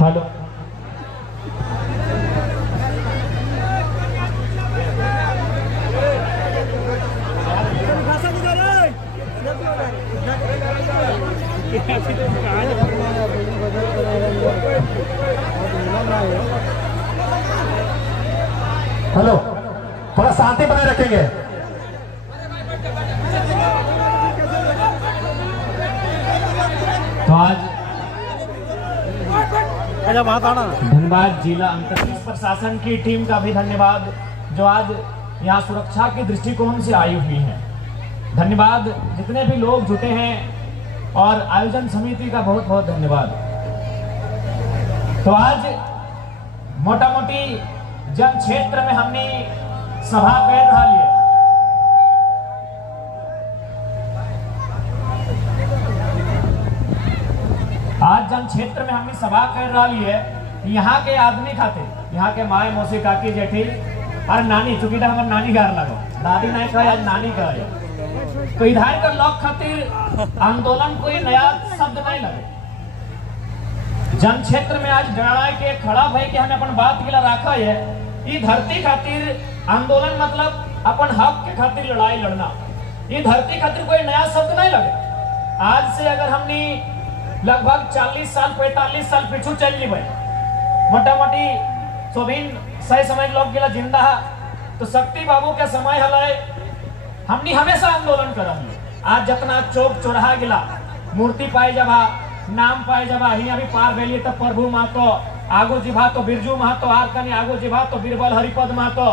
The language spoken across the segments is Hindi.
हेलो हेलो, थोड़ा शांति बनाए रखेंगे। तो आज धनबाद जिला अंतर्गत प्रशासन की टीम का भी धन्यवाद, जो आज यहाँ सुरक्षा के दृष्टिकोण से आई हुई है। धन्यवाद जितने भी लोग जुटे हैं और आयोजन समिति का बहुत बहुत धन्यवाद। तो आज मोटा मोटी जन क्षेत्र में हमने सभा कर रहा है। आज जन क्षेत्र में हमने सभा कर रहा है। यहाँ के आदमी खाते, यहाँ के माए मौसी काकी जेठी और नानी, चूंकि हमारे नानी घर लगो, दादी नहीं कहे आज नानी कहे, तो इधर के लोग खातिर आंदोलन कोई नया शब्द नहीं लगे। जन क्षेत्र में आज डरा के खड़ा भय के हमें अपन बात के लिए रखा है। ये धरती खातिर आंदोलन मतलब अपन हक के खातिर लड़ाई लड़ना। ये धरती खातिर कोई नया शब्द नहीं लगे। आज से अगर हमने लगभग 40 साल 45 साल पीछू चल ली भाई, मोटा मोटी सोभिन सही समय लोग गिला जिंदा है, तो शक्ति बाबू के समय हलाए हमने हमेशा आंदोलन करा। आज जितना चौक चौराहा गिला मूर्ति पाई जबा, नाम पाए जबा, ही अभी पार भेलिए तब प्रभु महतो, आगो जिभा तो बिरजू महतो, आर कनी आगो जिभा तो बीरबल हरिपद महतो,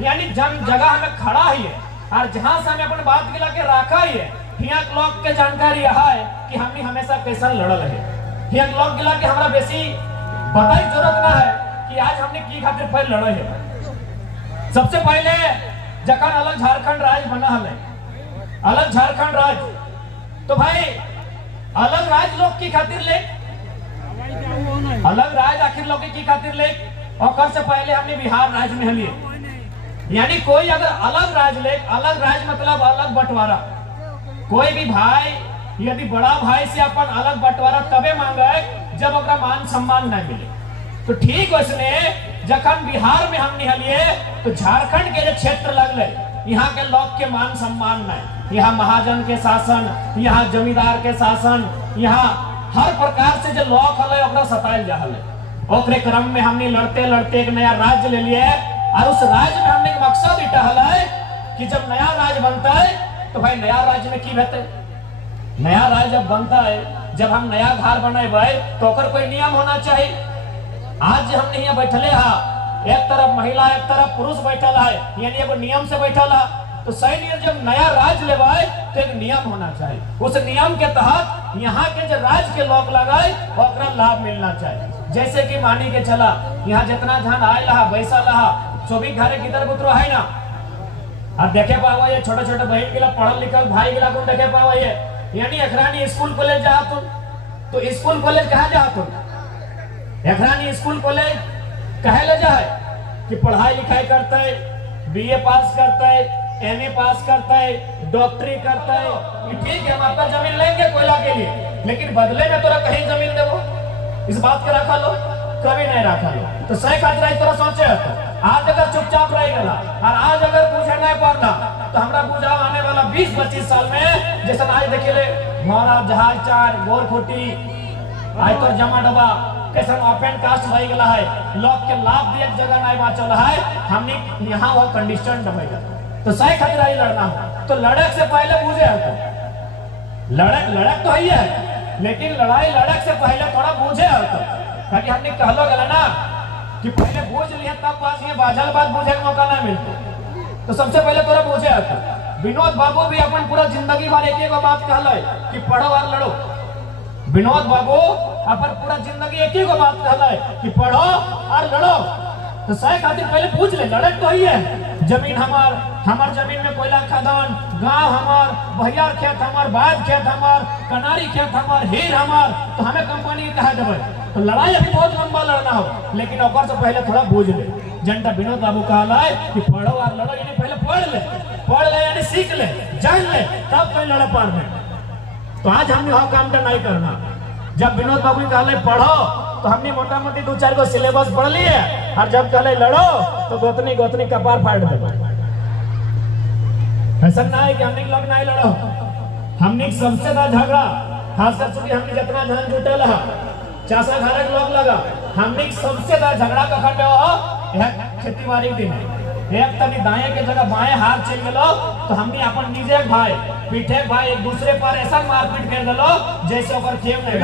यानी जन जगह हमें खड़ा ही है। और जहां से हमें अपन बात गिला के रखा ही है, यहाँ लोग के जानकारी यह है कि हमने हमेशा कैसा लड़ल है। यहाँ लोग गिला के हमारा बेसी बताई जरूरत ना है कि आज हमने की खातिर पहले लड़े है। सबसे पहले जखन अलग झारखंड राज्य बना है, अलग झारखंड राज्य, तो भाई अलग राज्य लोग की खातिर ले, अलग राज्य आखिर लोग की खातिर ले, और से पहले हमने बिहार राज्य में लिए। यानी कोई अगर अलग राज्य ले, अलग राज्य मतलब अलग बंटवारा। कोई भी भाई यदि बड़ा भाई से अपन अलग बंटवारा तबे मांगे जब ओकरा मान सम्मान नहीं मिले। तो ठीक वैसने जखन बिहार में हम निहलिए तो झारखंड के जो क्षेत्र लगले, यहाँ के लोग के मान सम्मान नहीं, यहाँ महाजन के शासन, यहाँ जमींदार के शासन, यहाँ हर प्रकार से जो लोग हले ओकरा सताइल जा हले। ओकरे क्रम में हमने लड़ते लड़ते एक नया राज्य ले लिए, और उस राज्य में हमने एक मकसद इटा हले कि जब नया राज्य बनता है तो भाई नया राज्य में की बहते, नया राज्य जब बनता है, जब हम नया घर बनाए तो ओकर कोई नियम होना चाहिए। आज हमने यहाँ बैठले हा, एक तरफ महिला एक तरफ पुरुष बैठल है, यानी एगो नियम से बैठल है। तो सही नियम जब नया राज्य लेवाए तो एक नियम होना चाहिए। उस नियम के तहत यहाँ के जो राज्य के लोग लगाए ओकरा लाभ मिलना चाहिए। जैसे कि मानी के चला, यहाँ जितना धन आए रहा बैसा रहा, 24 घरे गिदर पुत्र है ना, अब देखे पावा ये छोटे छोटे बहन गिला पढ़ल लिखल भाई गिला कौन देखे पावा ये, यानी अखरानी स्कूल कॉलेज जा तुम, तो स्कूल कॉलेज कहाँ जा तुम, अखरानी स्कूल कॉलेज कहे ले जाए कि पढ़ाई लिखाई करते है, बीए पास करता है, एमए पास करता है, डॉक्टरी करता है, ठीक है हम आपका जमीन लेंगे कोयला के लिए, लेकिन बदले में तोरा कहीं जमीन देवो, इस बात का रखा लो, कभी नहीं रखा लो। तो सही खातिर तोरा सोचे आज अगर चुपचाप रह गया और आज अगर पूछे नहीं पड़ना तो हमरा बुझाव आने वाला 20-25 साल में जैसे आज देखिए ले घोड़ा जहाज चार गोर खोटी आज तो जमा डबा कैसे ओपन कास्ट रह गया है, लोग के लाभ दिए जगह नहीं बाचल है, हमने यहाँ वो कंडीशन दबेगा। तो सही खातिर आई लड़ना हो तो लड़क से पहले पूछे है, लड़क तो ही है, लेकिन लड़ाई लड़क से पहले थोड़ा बूझे है, ताकि हमने कहलो गला ना कि पहले बूझ लिया तब बात ये बाजल बात बूझे का मौका ना मिलता। तो सबसे पहले थोड़ा बूझे है। विनोद बाबू भी अपन पूरा जिंदगी भर एक एक बात कहले कि पढ़ो और लड़ो। विनोद बाबू अपन पूरा जिंदगी एक ही बात कहले कि पढ़ो और लड़ो। तो सही खातिर पहले पूछ ले, लड़क तो ही है। जमीन हमार जमीन में कोयला खदान, गांव हमार, भैयार खेत हमार, बाद खेत हमार, कनारी खेत हमार, हीर हमार, तो हमें कंपनी के कहा देवे। तो लड़ाई अभी बहुत लंबा लड़ना हो, लेकिन ओकर से पहले थोड़ा बूझ ले। जनता विनोद बाबू कहला है कि पढ़ो और लड़ो, यानी पहले पढ़ ले यानी सीख ले, जान ले, तब कोई लड़ा पार में। तो आज हमने वह काम नहीं करना। जब विनोद बाबू कहले पढ़ो तो हमने मोटा मोटी 2-4 को सिलेबस पढ़ लिए, और जब कहले लड़ो तो गोतनी कपार फाड़ दे। ऐसा ना है कि हमने लोग नहीं लड़ो, हमने सबसे ज्यादा झगड़ा, खासकर चूंकि हमने जितना धन जुटल है, चासा घर के लोग लगा, हमने सबसे ज्यादा झगड़ा का खंड हो खेती बाड़ी दिन। एक तनी दाएं के जगह बाएं हाथ चल गलो तो हमने अपन निजे भाई पीठे भाई एक दूसरे पर ऐसा मारपीट कर दिलो जैसे ओकर खेम नहीं।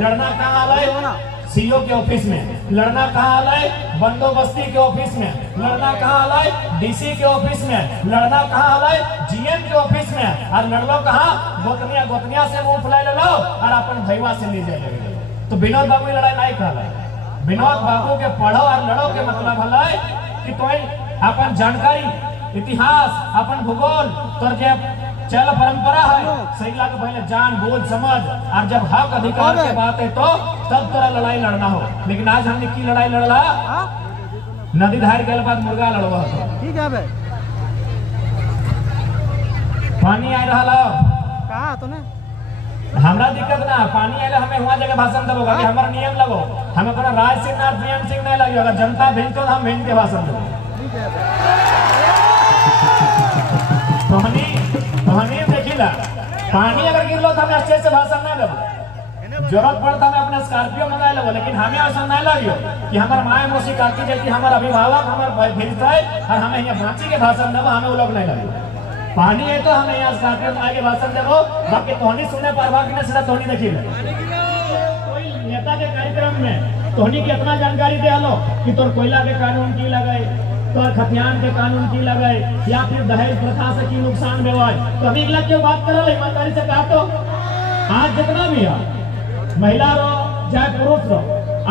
लड़ना कहाँ आए? सीओ के ऑफिस में। लड़ना कहाँ आए? बंदोबस्ती के ऑफिस में। लड़ना कहाँ आए? डीसी के ऑफिस में। लड़ना कहाँ आए? जीएम के ऑफिस में। और लड़लो कहाँ? गोतनिया से मुंह फुला लो और अपन भैया से ले जाए। तो विनोद बाबू लड़ाई नहीं कहला। विनोद बाबू के पढ़ो और लड़ो के मतलब है कि तो अपन जानकारी, इतिहास, अपन भूगोल, तोर के चल परंपरा है, सही लागे पहले जान बोझ समझ, और जब हक अधिकार की बात है तो तब तोरा लड़ाई लड़ना हो। लेकिन आज हमने की लड़ाई लड़ला? नदी धार के बाद मुर्गा लड़वा। ठीक है भाई, पानी आ रहा कहा तो ना हमरा दिक्कत ना, पानी आएगा हमें वहाँ जगह भाषण देवो, हमारा नियम लगो, हमें अपना राज सिंह ना प्रियम सिंह नहीं लगे। अगर जनता भेज तो हम भेज के भाषण देवो। देखिला पानी अगर गिरलो तो हमें स्टेज से भाषण ना देवो। जरूरत पड़ता हमें अपना स्कॉर्पियो मंगा लेवो, लेकिन हमें ऐसा नहीं लगियो कि हमारे माए मौसी काकी जैसी हमारे अभिभावक हमारे भेजता है और हमें यहाँ भांची के भाषण देवो, हमें वो लोग नहीं लगे। पानी है तो हमें यहाँ स्कॉर्पियो मंगा के भाषण देवो, बाकी तोहनी सुने परवाह की सीधा तोहनी देखिए। कोई नेता के कार्यक्रम में तोहनी कितना जानकारी दे लो कि तोर कोयला के कानून की लगाए, तोर खतियान के कानून की लगाए, या फिर दहेज प्रथा से की नुकसान हुआ। तो अभी अगला क्यों बात करो ईमानदारी से कहा। तो आज जितना भी है, महिला रहो चाहे पुरुष रहो,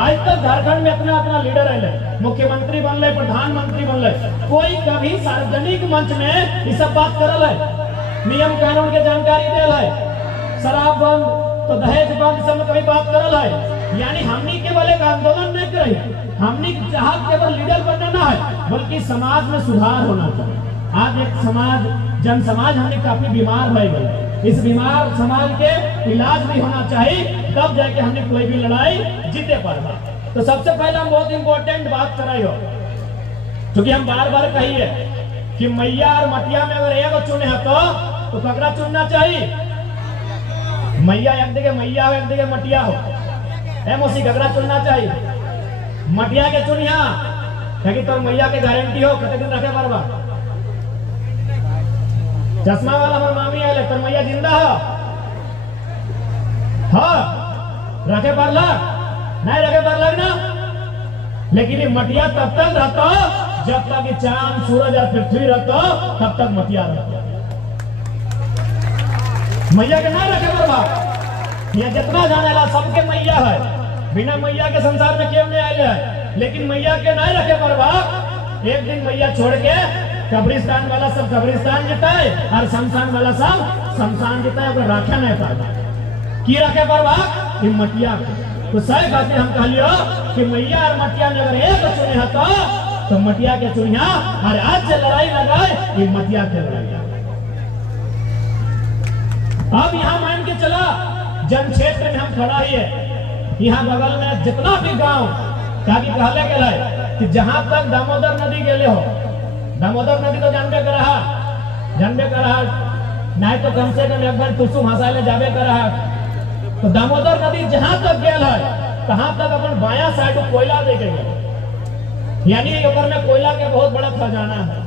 आज तक झारखंड में इतना लीडर है, मुख्यमंत्री बनले, प्रधानमंत्री बनले, कोई कभी सार्वजनिक मंच में ये सब बात करल है, नियम कानून के जानकारी देल है, शराब बंद तो दहेज बंद, सब कभी बात करल है। यानी हमनी केवल एक आंदोलन नहीं करे, हमनी चाहत केवल लीडर बनना ना है, बल्कि समाज में सुधार होना चाहिए। आज एक समाज, जन समाज हमने काफी बीमार हो गए, इस बीमार समाज के इलाज भी होना चाहिए, तब जाके हमने कोई भी लड़ाई जीते पाएगा। तो सबसे पहले हम बहुत इंपॉर्टेंट बात कर रहे हो, क्योंकि हम बार बार कहिए कि मैया और मटिया में अगर एक चुने है तो ककड़ा चुनना चाहिए? मैया एक दिखे मैया हो, एक दिखे मटिया हो, मौसी ककड़ा चुनना चाहिए? मटिया के चुनिया, क्योंकि तो मैया के गारंटी हो कितने दिन रखे बरबा। चश्मा वाला हमारे मामी आए तो मैया जिंदा हो, हाँ रखे पर लग नहीं रखे पर लग ना। लेकिन ये मटिया तब तक रहता जब तक ये चांद सूरज और पृथ्वी रहता, तब तक मटिया रहता। मैया के ना रखे पर बाप, ये जितना जाने ला सबके मैया है, बिना मैया के संसार में क्यों नहीं आए है। लेकिन मैया के नहीं रखे पर बाप, एक दिन मैया छोड़ के कब्रिस्तान वाला सब कब्रिस्तान जीता है और शमशान वाला सब शमशान जीता है, राखे नहीं पाता की रखे पर बाप मटिया। तो सही बात हम कहलियो कि मैया और मटिया ने अगर एक चुने हतो तो मटिया के चुनिया, और आज से लड़ाई लगाए ये मटिया के लड़ाई। अब यहाँ मान के चला जन क्षेत्र में हम खड़ा ही है, यहाँ बगल में जितना भी गांव ताकि कहले के कि जहां तक दामोदर नदी गेले हो, दामोदर नदी तो जानबे कर रहा नहीं तो कम से कम एक बार तुसु भाषा में जाबे कर रहा। तो दामोदर नदी जहां तक गेल है तहां तक अपन बाया साइड कोयला दे गए, यानी ऊपर में कोयला के बहुत बड़ा खजाना है।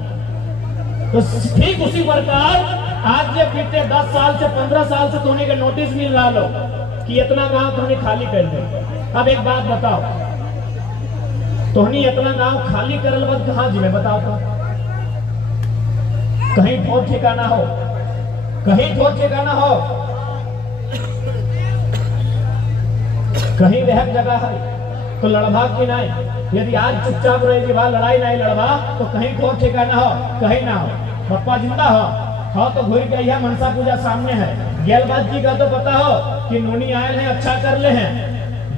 तो ठीक उसी प्रकार आज ये बीते 10 साल से 15 साल से तोने के नोटिस मिल रहा लो कि इतना गांव तोने खाली कर दे। अब एक बात बताओ, तोहनी इतना गांव खाली करल बाद कहां जीवे बताओ तो? कहीं ठोर ठिकाना हो, कहीं ठोर ठिकाना हो, कहीं रह जगह है, तो लड़भा की नहीं। यदि आज चुपचाप रहे कि लड़ाई नहीं लड़वा तो कहीं को ठिकाना हो, कहीं ना हो। पप्पा जिंदा हो तो घूर के यह मनसा पूजा सामने है। गेलबाज जी का तो पता हो कि नूनी आयल है, अच्छा कर ले हैं,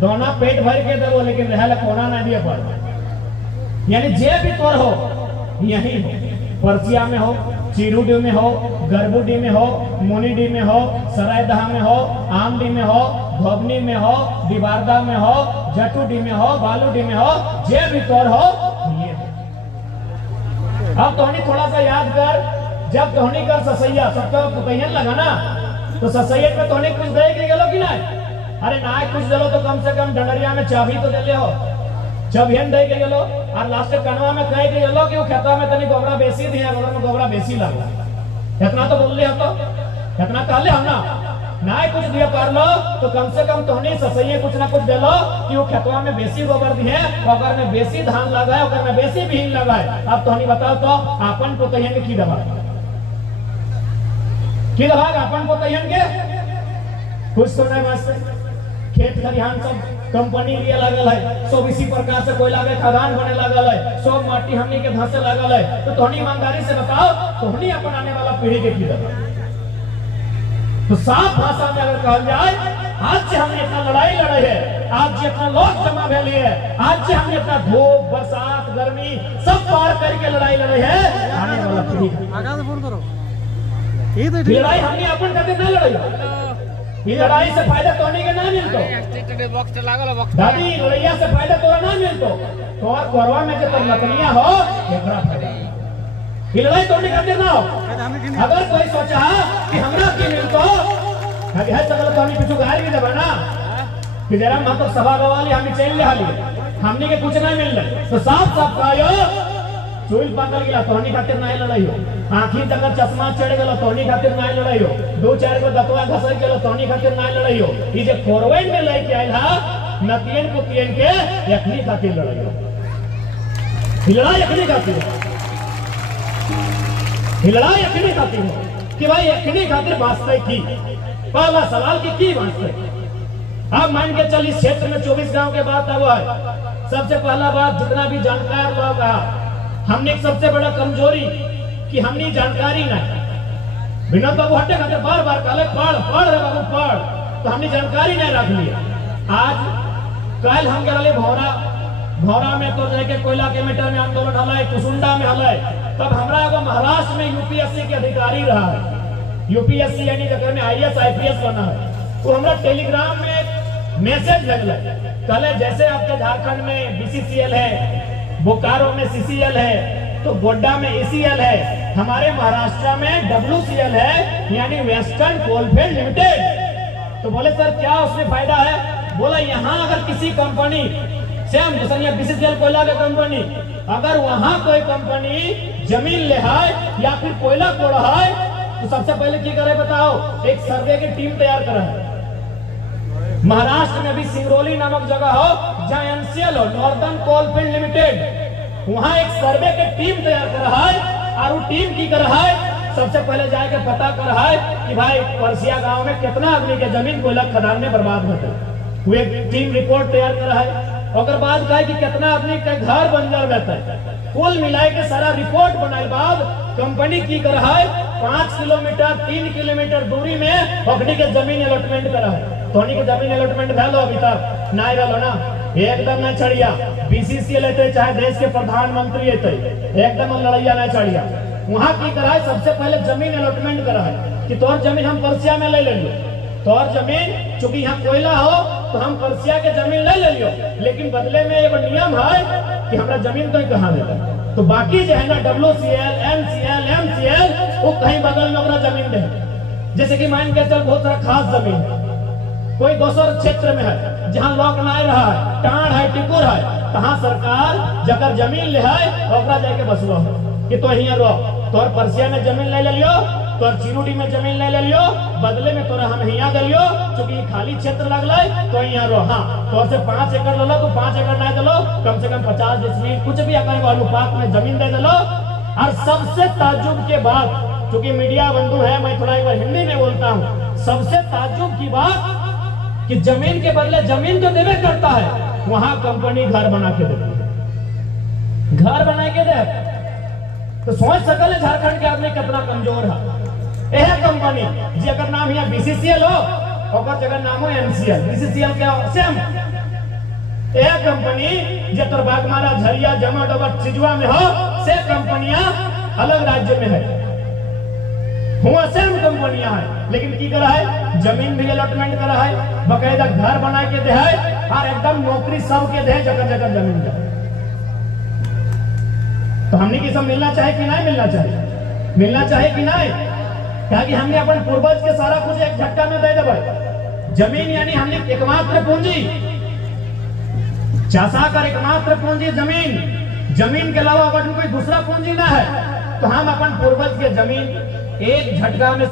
दोना पेट भर के दो, लेकिन रह कोना ना दिए पर। यानी जे भी तोर हो यही हो, परसिया में हो, चिरूडी में हो, गरबुडी में हो, मुनीडी में हो, सरायदहा में हो, आमडी में हो, धोबनी में हो, दिबारदा में हो, जटूडी में हो, बालूडी में हो, जे भी तोर हो ये हो। अब तोहनी थोड़ा सा याद कर, जब तोहनी कर ससैया सबको पुतैयन लगा ना, तो ससैया में तोहनी कुछ दे के गेलो कि नहीं? अरे ना कुछ दिलो तो कम से कम डंडरिया में चाबी तो दे ले हो, जब हेन दे के गेलो और लास्ट कनवा में कह के गेलो कि वो खेतवा में तनी गोबरा बेसी दिया, गोबर में गोबरा बेसी लगा। इतना तो बोल ले हम, तो इतना कहले हम ना कुछ दिया पार लो तो कम से कम तोहनी ससैया कुछ ना कुछ दे लो कि वो खेतवा में बेसी गोबर दिए, ओकर में बेसी धान लगाए, ओकर में बेसी बीन लगाए। अब तोहनी बताओ तो अपन को तैयन की दबा अपन को तैयन के कुछ तो नहीं वास्ते। खेत खलिहान सब कंपनी लिए लगल है, सब इसी प्रकार से कोयला के खदान बने लगल है, सब माटी हमनी के धंसे लगल है। तो तोहनी ईमानदारी से बताओ तोहनी अपन आने वाला पीढ़ी के की दबा। तो साफ भाषा में अगर कहा जाए, आज से हमने इतना लड़ाई लड़े है, आज से इतना लोग जमा भेली है, आज से हमने इतना धूप बरसात गर्मी सब पार करके लड़ाई लड़े है, आने वाला पीढ़ी लड़ाई हमने अपन करके नहीं लड़ाई। ये लड़ाई से फायदा तोहनी के ना मिलतो, दादी लड़ाइया से फायदा तोरा ना मिलतो, तो और कोरवा में जो नकलियां हो एकरा फायदा। ये लड़ाई तोहनी करते ना हो। अगर कोई सोचा कि हमरा के मिलतो है चलो तो हमें कुछ गार भी देबा ना कि जरा मतलब सभा गवाली हम चल ले हाली, हमनी के कुछ नहीं मिल रहा। तो साफ कहियो चूल पाकल गेला तोहनी खातिर नहीं लड़ाई हो, आंखी तक चश्मा चढ़ गेलो तोहनी खातिर नहीं लड़ाई हो, दो चार गो दतवा घसर गेलो तोहनी खातिर नहीं लड़ाई हो। ई जे फॉरवर्ड में लेके आइल हा नतियन पुतियन के एकनी खातिर लड़ाई हो। लड़ाई एकनी खातिर, लड़ाई एकनी खातिर हो कि भाई एकनी खातिर वास्ते की। पहला सवाल की वास्ते। अब मान के चल इस क्षेत्र में 24 गांव के बात हुआ है। सबसे पहला बात जितना भी जानकार लोग है, हमने एक सबसे बड़ा कमजोरी कि हमने जानकारी नहीं। विनोद बाबू हटे खाते बार बार कहले पढ़ रे बाबू पढ़, तो हमने जानकारी नहीं रख लिया। आज कल हम गए भौरा में तो जाके कोयला के मीटर में आंदोलन हल, कुसुंडा में हल, तब हमारा एगो महाराष्ट्र में यूपीएससी के अधिकारी रहा है, यूपीएससी यानी जगह में IAS IPS बना है। वो हमारा टेलीग्राम में मैसेज लगल, कहले जैसे आपके झारखंड में BCCL है, बोकारो में CCL है, तो गोड्डा में ACL है, हमारे महाराष्ट्र में WCL है यानी वेस्टर्न कोलफील्ड लिमिटेड। तो बोले सर क्या उसमें फायदा है? बोला यहाँ अगर किसी कंपनी से हम जैसे BCCL कोयला का कंपनी, अगर वहां कोई कंपनी जमीन ले है या फिर कोयला कोड़ा है तो सबसे पहले क्या करे बताओ? एक सर्वे की टीम तैयार करा है। महाराष्ट्र में भी सिंगरौली नामक जगह हो जहाँ NCL हो, नॉर्दर्न कोलफील्ड लिमिटेड, वहां एक सर्वे की टीम तैयार कर रहा है और वो टीम की कर रहा है सबसे पहले जाके पता कर रहा है कि भाई परसिया गांव में कितना आदमी के जमीन कोयला खदान में बर्बाद होते। वो एक टीम रिपोर्ट तैयार कर रहा है। अगर बात कहे कि कितना आदमी का घर बंजर रहता है, कुल मिलाए के सारा रिपोर्ट बनाए बाद कंपनी की कर रहा है 5 किलोमीटर 3 किलोमीटर दूरी में अपनी के जमीन अलॉटमेंट करा है। धोनी के जमीन अलॉटमेंट भेलो अभी तक नहीं भेलो ना, एकदम ना छड़िया। BCCL लेते चाहे देश के प्रधानमंत्री लेते एकदम लड़ैया ना छड़िया। वहां की करा है सबसे पहले जमीन अलॉटमेंट करा है कि तोर जमीन हम परसिया में ले लियो, तोर जमीन चूंकि यहाँ कोयला हो तो हम परसिया के जमीन ले लियो, लेकिन बदले में एगो नियम है कि हमारा जमीन तो कहाँ देता। तो बाकी जो है ना WCL NCL MCL वो कहीं बगल में अपना जमीन दे। जैसे कि मान के चल बहुत सारा खास जमीन कोई दोसर क्षेत्र में है जहाँ लोग नहीं रहा है, टाण है टिकुर है, तहाँ सरकार जकर जमीन ले है ओकरा जाके बसलो है कि तो यहाँ रहो। तोर परसिया में जमीन ले लियो, तोर चिरूडी में जमीन ले लियो, बदले में तोरा हम यहाँ दे लियो क्योंकि खाली क्षेत्र लगल तो यहाँ रहो। हाँ तोर से 5 एकड़ लो तो 5 एकड़ नहीं दिलो, कम से कम 50 डिसमिल कुछ भी अगर अनुपात में जमीन दे दिलो। और सबसे ताज्जुब के बाद, क्योंकि मीडिया बंधु है मैं थोड़ा एक बार हिंदी में बोलता हूँ, सबसे ताज्जुब की बात कि जमीन के बदले जमीन तो देवे करता है वहां कंपनी घर बना के देती है, घर बना के दे। तो सोच सकल है झारखंड के आदमी कितना कमजोर है। यह कंपनी जेकर नाम यहाँ बीसीसीएल हो और जगह नाम हो एमसीएल, बीसीसीएल के सेम। यह कंपनी जे तोर बागमारा, झरिया, जमा, डबर, सिजवा में हो, से कंपनियां अलग राज्य में है, हुआ सेम कंपनियां है, लेकिन की करा है, जमीन भी अलॉटमेंट करा है, बकायदा घर बना के दे है, और एकदम नौकरी सब के दे, जगह जगह जमीन दे। तो हमने की सब मिलना चाहे कि नहीं मिलना चाहे, मिलना चाहे कि नहीं, क्या कि हमने अपन पूर्वज के सारा कुछ एक झटका में दे देवे। जमीन यानी हमने एकमात्र पूंजी, चासा कर एकमात्र पूंजी जमीन, जमीन के अलावा अपन कोई दूसरा पूंजी ना है। तो हम अपन पूर्वज के जमीन एक झटका में